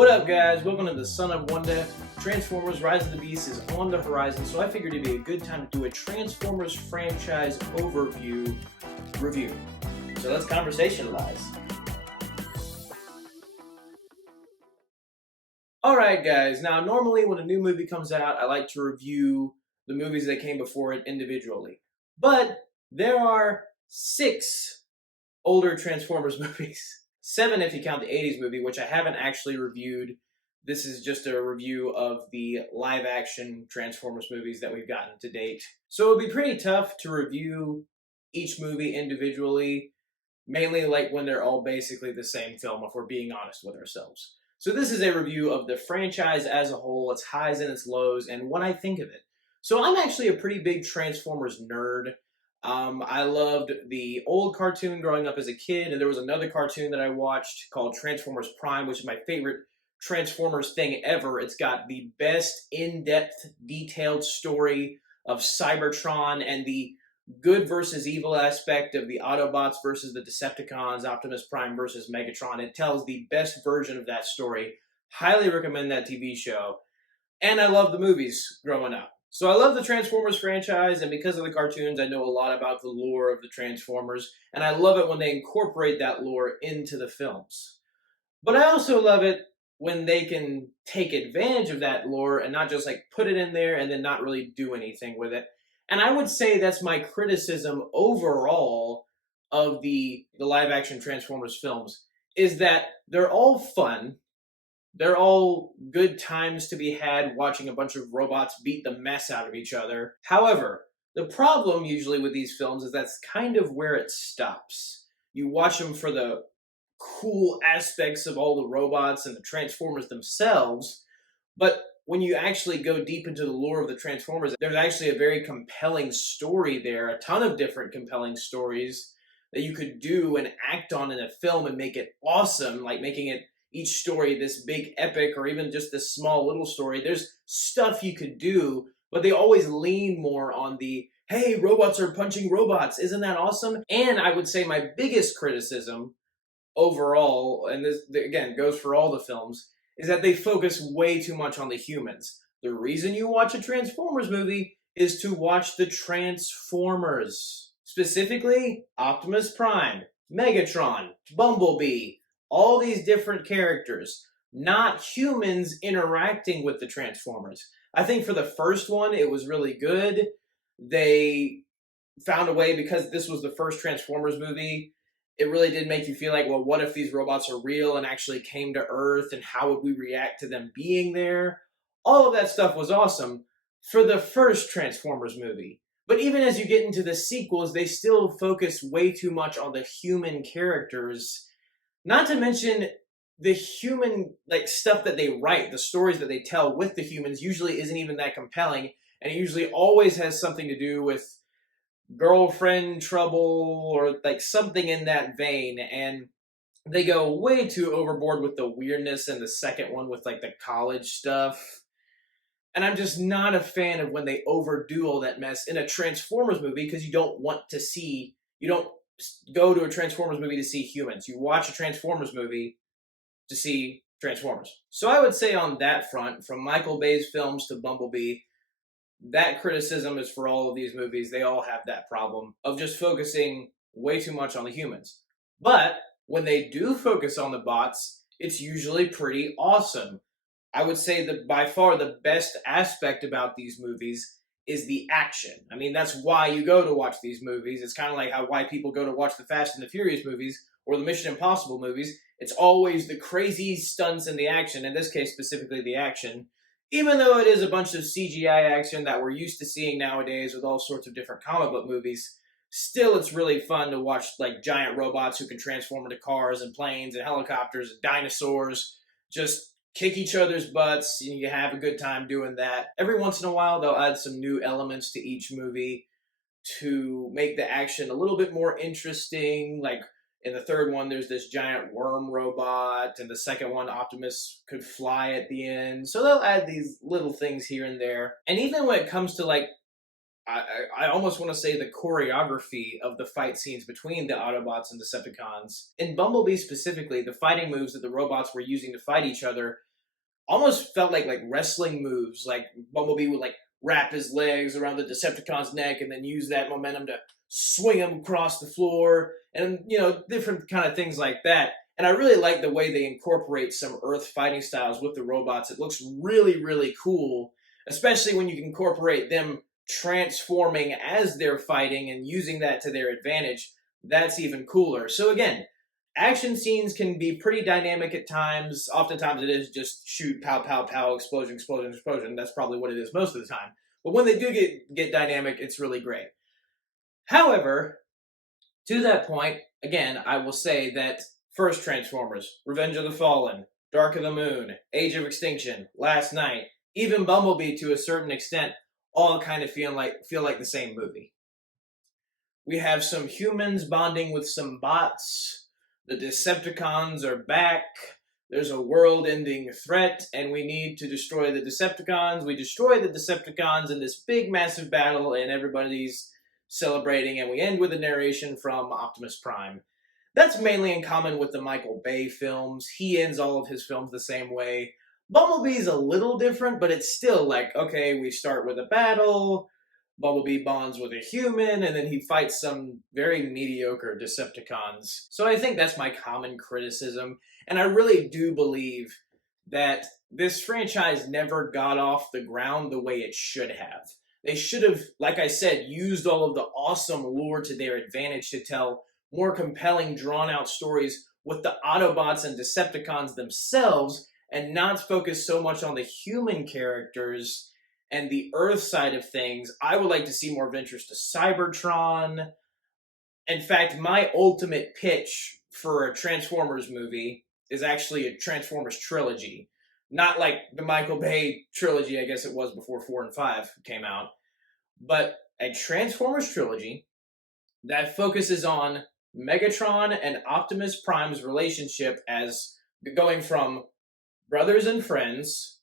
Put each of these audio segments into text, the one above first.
What up, guys? Welcome to the Son of Wonder. Transformers Rise of the Beast is on the horizon, so I figured it'd be a good time to do a Transformers franchise overview review. So let's conversationalize. Alright, guys. Now, normally when a new movie comes out, I like to review the movies that came before it individually. But there are 6 older Transformers movies. 7 if you count the 80s movie, which I haven't actually reviewed. This is just a review of the live-action Transformers movies that we've gotten to date. So it would be pretty tough to review each movie individually, mainly like when they're all basically the same film, if we're being honest with ourselves. So this is a review of the franchise as a whole, its highs and its lows, and what I think of it. So I'm actually a pretty big Transformers nerd. I loved the old cartoon growing up as a kid, and there was another cartoon that I watched called Transformers Prime, which is my favorite Transformers thing ever. It's got the best in-depth, detailed story of Cybertron and the good versus evil aspect of the Autobots versus the Decepticons, Optimus Prime versus Megatron. It tells the best version of that story. Highly recommend that TV show. And I love the movies growing up. So I love the Transformers franchise, and because of the cartoons, I know a lot about the lore of the Transformers, and I love it when they incorporate that lore into the films. But I also love it when they can take advantage of that lore and not just like put it in there and then not really do anything with it. And I would say that's my criticism overall of the live-action Transformers films, is that they're all fun. They're all good times to be had watching a bunch of robots beat the mess out of each other. However, the problem usually with these films is that's kind of where it stops. You watch them for the cool aspects of all the robots and the Transformers themselves, but when you actually go deep into the lore of the Transformers, there's actually a very compelling story there, a ton of different compelling stories that you could do and act on in a film and make it awesome, like making it each story this big epic or even just this small little story. There's stuff you could do, but they always lean more on the, hey, robots are punching robots, isn't that awesome? And I would say my biggest criticism overall, and this again goes for all the films, is that they focus way too much on the humans. The reason you watch a Transformers movie is to watch the Transformers. Specifically, Optimus Prime, Megatron, Bumblebee, all these different characters, not humans interacting with the Transformers. I think for the first one, it was really good. They found a way, because this was the first Transformers movie, it really did make you feel like, well, what if these robots are real and actually came to Earth, and how would we react to them being there? All of that stuff was awesome for the first Transformers movie. But even as you get into the sequels, they still focus way too much on the human characters. Not to mention the human stuff that they write, the stories that they tell with the humans usually isn't even that compelling, and it usually always has something to do with girlfriend trouble or something in that vein, and they go way too overboard with the weirdness in the second one with the college stuff. And I'm just not a fan of when they overdo all that mess in a Transformers movie, because you don't go to a Transformers movie to see humans. You watch a Transformers movie to see Transformers. So I would say on that front, from Michael Bay's films to Bumblebee, that criticism is for all of these movies. They all have that problem of just focusing way too much on the humans. But when they do focus on the bots, it's usually pretty awesome. I would say that by far the best aspect about these movies is the action. I mean, that's why you go to watch these movies. It's kind of like why people go to watch the Fast and the Furious movies or the Mission Impossible movies. It's always the crazy stunts and the action, in this case specifically the action. Even though it is a bunch of CGI action that we're used to seeing nowadays with all sorts of different comic book movies, still it's really fun to watch giant robots who can transform into cars and planes and helicopters and dinosaurs just kick each other's butts, and you have a good time doing that. Every once in a while, they'll add some new elements to each movie to make the action a little bit more interesting. Like in the third one, there's this giant worm robot, and the second one, Optimus could fly at the end. So they'll add these little things here and there. And even when it comes to I almost want to say the choreography of the fight scenes between the Autobots and Decepticons. In Bumblebee specifically, the fighting moves that the robots were using to fight each other almost felt like wrestling moves. Like Bumblebee would like wrap his legs around the Decepticon's neck and then use that momentum to swing him across the floor, and different kind of things like that. And I really like the way they incorporate some Earth fighting styles with the robots. It looks really, really cool, especially when you can incorporate them transforming as they're fighting and using that to their advantage. That's even cooler. So again, action scenes can be pretty dynamic at times. Oftentimes it is just shoot, pow, pow, pow, explosion, explosion, explosion. That's probably what it is most of the time. But when they do get dynamic, it's really great. However, to that point, again, I will say that first Transformers, Revenge of the Fallen, Dark of the Moon, Age of Extinction, Last Night, even Bumblebee to a certain extent, all kind of feel like the same movie. We have some humans bonding with some bots. The Decepticons are back. There's a world-ending threat, and we need to destroy the Decepticons. We destroy the Decepticons in this big, massive battle, and everybody's celebrating, and we end with a narration from Optimus Prime. That's mainly in common with the Michael Bay films. He ends all of his films the same way. Bumblebee's a little different, but it's still like, okay, we start with a battle, Bumblebee bonds with a human, and then he fights some very mediocre Decepticons. So I think that's my common criticism, and I really do believe that this franchise never got off the ground the way it should have. They should have, like I said, used all of the awesome lore to their advantage to tell more compelling, drawn-out stories with the Autobots and Decepticons themselves, and not focus so much on the human characters and the Earth side of things. I would like to see more ventures to Cybertron. In fact, my ultimate pitch for a Transformers movie is actually a Transformers trilogy. Not like the Michael Bay trilogy, I guess it was before 4 and 5 came out, but a Transformers trilogy that focuses on Megatron and Optimus Prime's relationship as going from brothers and friends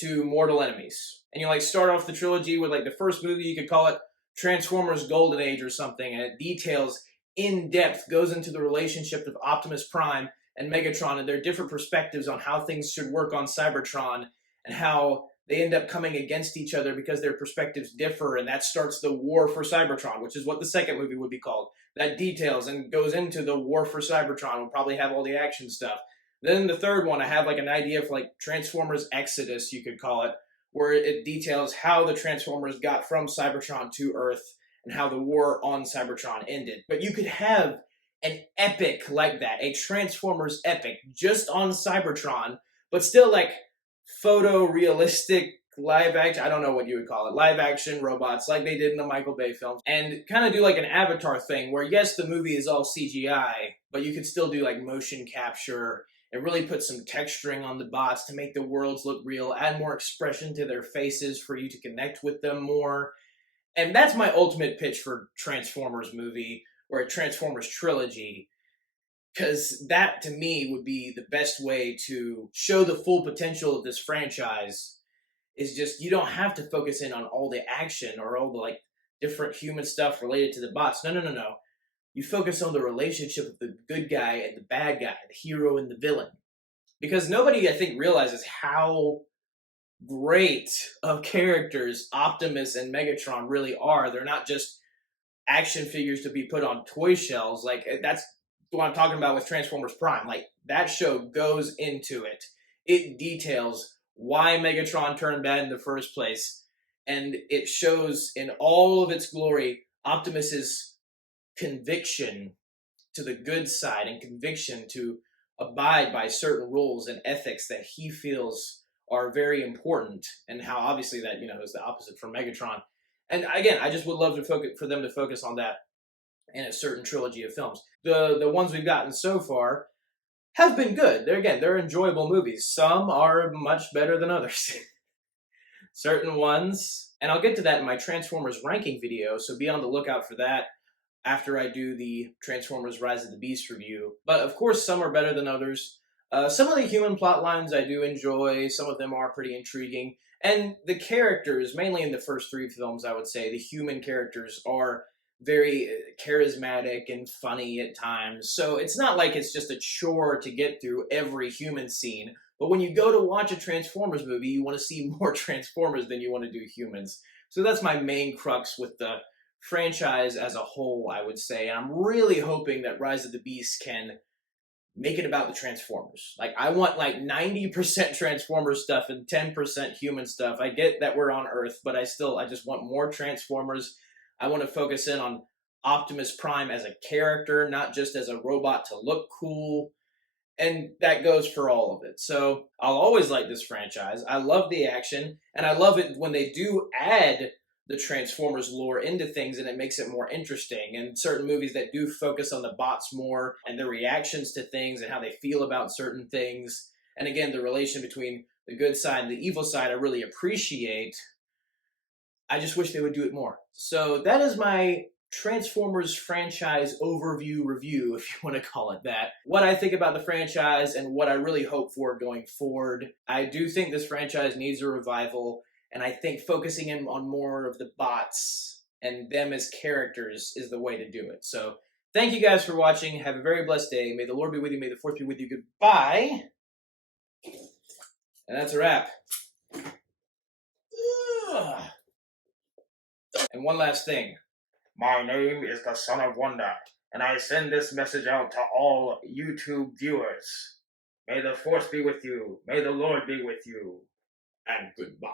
to mortal enemies. And you start off the trilogy with the first movie, you could call it Transformers Golden Age or something, and it details in depth, goes into the relationship of Optimus Prime and Megatron and their different perspectives on how things should work on Cybertron, and how they end up coming against each other because their perspectives differ, and that starts the war for Cybertron, which is what the second movie would be called. That details and goes into the war for Cybertron. We'll probably have all the action stuff. Then the third one, I have an idea for Transformers Exodus, you could call it, where it details how the Transformers got from Cybertron to Earth and how the war on Cybertron ended. But you could have an epic like that, a Transformers epic, just on Cybertron, but still photorealistic live action, I don't know what you would call it, live action robots like they did in the Michael Bay films, and kind of do an Avatar thing where yes, the movie is all CGI, but you could still do motion capture and really put some texturing on the bots to make the worlds look real, add more expression to their faces for you to connect with them more. And that's my ultimate pitch for Transformers movie, or a Transformers trilogy, because that to me would be the best way to show the full potential of this franchise. Is just, you don't have to focus in on all the action or all the different human stuff related to the bots. No. You focus on the relationship of the good guy and the bad guy, the hero and the villain. Because nobody, I think, realizes how great of characters Optimus and Megatron really are. They're not just action figures to be put on toy shelves. That's what I'm talking about with Transformers Prime. That show goes into it. It details why Megatron turned bad in the first place, and it shows in all of its glory Optimus's conviction to the good side and conviction to abide by certain rules and ethics that he feels are very important, and how obviously that is the opposite from Megatron. And again, I just would love for them to focus on that in a certain trilogy of films. The ones we've gotten so far have been good. They're enjoyable movies. Some are much better than others. Certain ones, and I'll get to that in my Transformers ranking video, so be on the lookout for that after I do the Transformers Rise of the Beast review. But of course, some are better than others. Some of the human plot lines I do enjoy. Some of them are pretty intriguing. And the characters, mainly in the first 3 films, I would say, the human characters are very charismatic and funny at times. So it's not like it's just a chore to get through every human scene. But when you go to watch a Transformers movie, you want to see more Transformers than you want to do humans. So that's my main crux with the franchise as a whole, I would say. And I'm really hoping that Rise of the Beast can make it about the Transformers. Like, I want like 90% Transformers stuff and 10% human stuff. I get that we're on Earth, but I just want more Transformers. I want to focus in on Optimus Prime as a character, not just as a robot to look cool. And that goes for all of it. So I'll always like this franchise. I love the action, and I love it when they do add the Transformers lore into things and it makes it more interesting. And certain movies that do focus on the bots more and their reactions to things and how they feel about certain things. And again, the relation between the good side and the evil side, I really appreciate. I just wish they would do it more. So that is my Transformers franchise overview review, if you want to call it that. What I think about the franchise and what I really hope for going forward. I do think this franchise needs a revival, and I think focusing in on more of the bots and them as characters is the way to do it. So thank you guys for watching. Have a very blessed day. May the Lord be with you. May the Fourth be with you. Goodbye. And that's a wrap. And one last thing. My name is the Son of Wonder, and I send this message out to all YouTube viewers. May the Force be with you. May the Lord be with you. And goodbye.